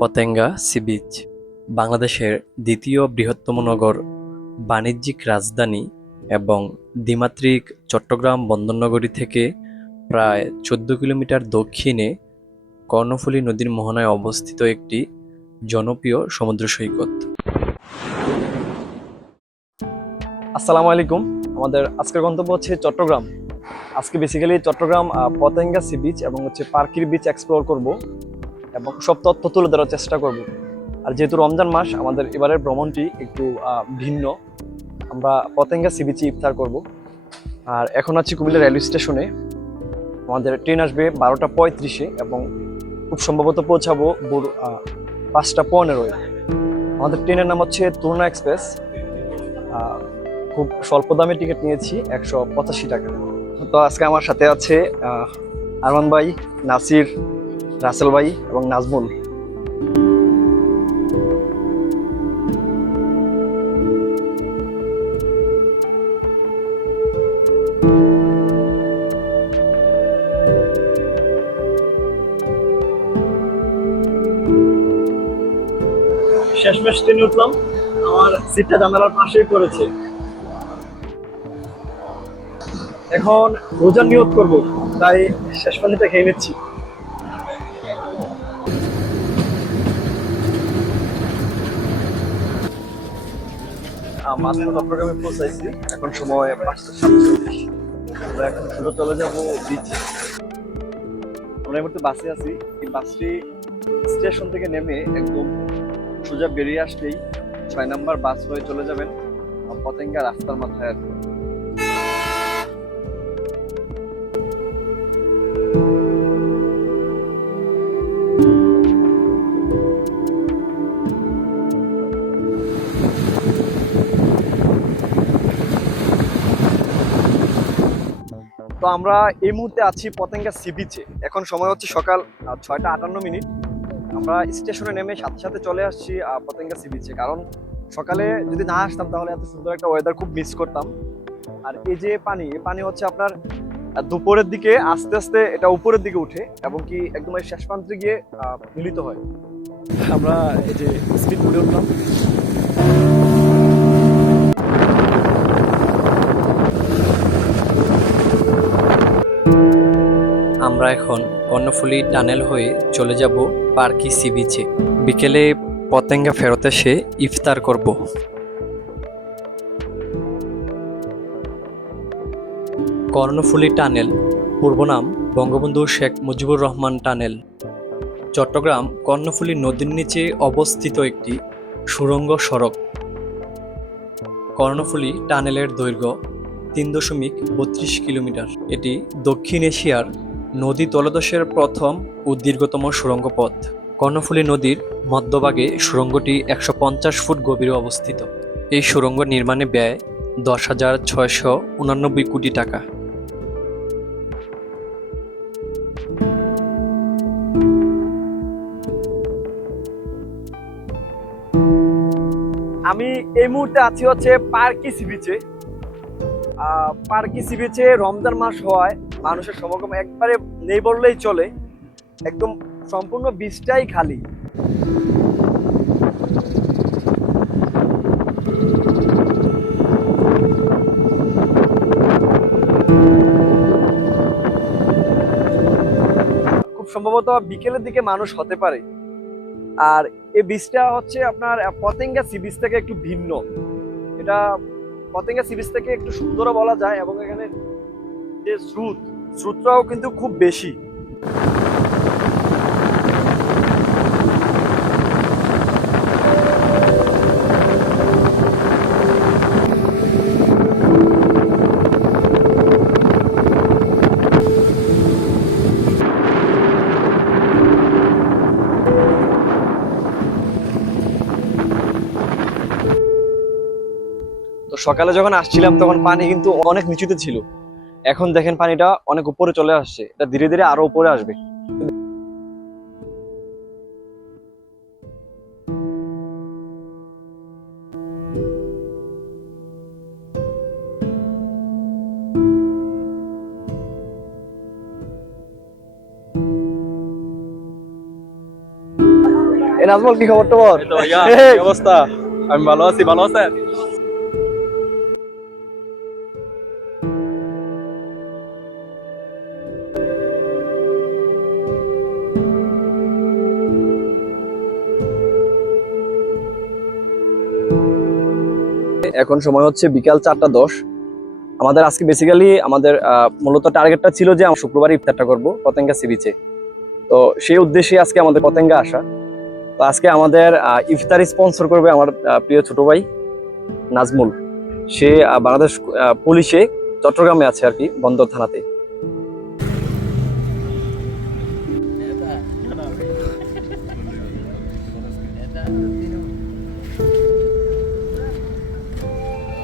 Patenga sea beach, বাংলাদেশের দ্বিতীয় বৃহত্তম নগর, বাণিজ্যিক রাজধানী এবং দ্বিমাত্রিক চট্টগ্রাম বন্দরনগরী থেকে প্রায় চোদ্দ কিলোমিটার দক্ষিণে কর্ণফুলী নদীর মোহনায় অবস্থিত একটি জনপ্রিয় সমুদ্র সৈকত। আসসালামু আলাইকুম। আমাদের আজকের গন্তব্য হচ্ছে চট্টগ্রাম। আজকে basically Chittagong Patenga sea beach এবং হচ্ছে পার্কির বিচ এক্সপ্লোর করব। এবং সব তথ্য তুলে ধরার চেষ্টা করব। আর যেহেতু রমজান মাস, আমাদের এবারের ভ্রমণটি একটু ভিন্ন। আমরা পতেঙ্গা সি বিচে ইফতার করব। আর এখন আছি কুমিল্লা রেলওয়ে স্টেশনে। আমাদের ট্রেন আসবে বারোটা পঁয়ত্রিশে এবং খুব সম্ভবত পৌঁছাবো ভোর পাঁচটা পনেরোয়। আমাদের ট্রেনের নাম হচ্ছে তুলনা এক্সপ্রেস। খুব স্বল্প দামে টিকিট নিয়েছি একশো পঁচাশি টাকা। তো আজকে আমার সাথে আছে আরমান ভাই, নাসির রাসেল ভাই এবং নাজমুল। শেষমেশ ট্রেনে উঠলাম। আমার সিটটা জানালার পাশেই পড়েছে। এখন রোজার নিয়োগ করব, তাই শেষ পানিটা খেয়ে নিচ্ছি। মাত্র চট্টগ্রামে পৌঁছাইছি। এখন সময় পাঁচটা সাতচল্লিশ। আমরা এখন সোজা চলে যাব বিচে আমরা এই বাসে আছি। এই বাসটি স্টেশন থেকে নেমে একদম সোজা বেরিয়ে আসলেই ছয় নাম্বার বাস হয়ে চলে যাবেন। পতেঙ্গা রাস্তার মাথায় আর তো আমরা এই মুহূর্তে আছি পতেঙ্গা সি বিচে এখন সময় হচ্ছে সকাল ছয়টা আটান্ন মিনিট। আমরা স্টেশনে নেমে সাথে সাথে চলে আসছি পতেঙ্গা সি বিচে কারণ সকালে যদি না আসতাম তাহলে এত সুন্দর একটা ওয়েদার খুব মিস করতাম। আর এই যে পানি, এই পানি হচ্ছে আপনার দুপুরের দিকে আস্তে আস্তে এটা উপরের দিকে উঠে এবং কি একদম এই শেষ প্রান্তে গিয়ে মিলিত হয়। আমরা এই যে স্পিড উঠে উঠলাম। আমরা এখন কর্ণফুলী টানেল হয়ে চলে যাব পার্কি সি বিচে। বিকেলে পতেঙ্গা ফেরত এসে ইফতার করব। কর্ণফুলী টানেল, পূর্ব নাম বঙ্গবন্ধু শেখ মুজিবুর রহমান টানেল। চট্টগ্রাম, কর্ণফুলী নদীর নিচে অবস্থিত একটি সুড়ঙ্গ সড়ক। কর্ণফুলী টানেলের দৈর্ঘ্য তিন দশমিক বত্রিশ কিলোমিটার। এটি দক্ষিণ এশিয়ার নদী তলদেশের প্রথম ও দীর্ঘতম সুড়ঙ্গ পথ কর্ণফুলী নদীর মধ্যভাগে সুড়ঙ্গটি একশো পঞ্চাশ ফুট গভীরে অবস্থিত। এই সুড়ঙ্গ নির্মাণে ব্যয় দশ হাজার ছয়শো উনানব্বই কোটি টাকা। আমি এই মুহূর্তে আছি হচ্ছে পার্কি সি বিচে। পার্কি সি বিচে রমজান মাস হওয়ায় মানুষের সমাগম একবারে নেই বললেই চলে। একদম সম্পূর্ণ বিচটাই খালি। খুব সম্ভবত বিকেলের দিকে মানুষ হতে পারে। আর এই বীজটা হচ্ছে আপনার পতেঙ্গা সি বিচ থেকে একটু ভিন্ন। এটা পতেঙ্গা সি বিচ থেকে একটু সুন্দরও বলা যায় এবং এখানে যে স্রোত স্রোতটাও কিন্তু খুব বেশি। সকালে যখন আসছিলাম তখন পানি কিন্তু অনেক নিচুতে ছিল। এখন দেখেন পানিটা অনেক উপরে চলে আসছে। এটা ধীরে ধীরে আরও উপরে আসবে। নাজমল, কি খবর তোমার? অবস্থা? আমি ভালো আছি, ভালো আছেন? এখন সময় হচ্ছে বিকাল চারটা দশ। আমাদের আজকে বেসিক্যালি আমাদের মূলত টার্গেটটা ছিল যে আমরা শুক্রবার ইফতারটা করব পতেঙ্গা সি বিচে তো সেই উদ্দেশ্যে আজকে আমাদের পতেঙ্গা আসা। তো আজকে আমাদের ইফতারি স্পন্সর করবে আমার প্রিয় ছোট ভাই নাজমুল। সে বাংলাদেশ পুলিশে চট্টগ্রামে আছে আর কি, বন্দর থানাতে।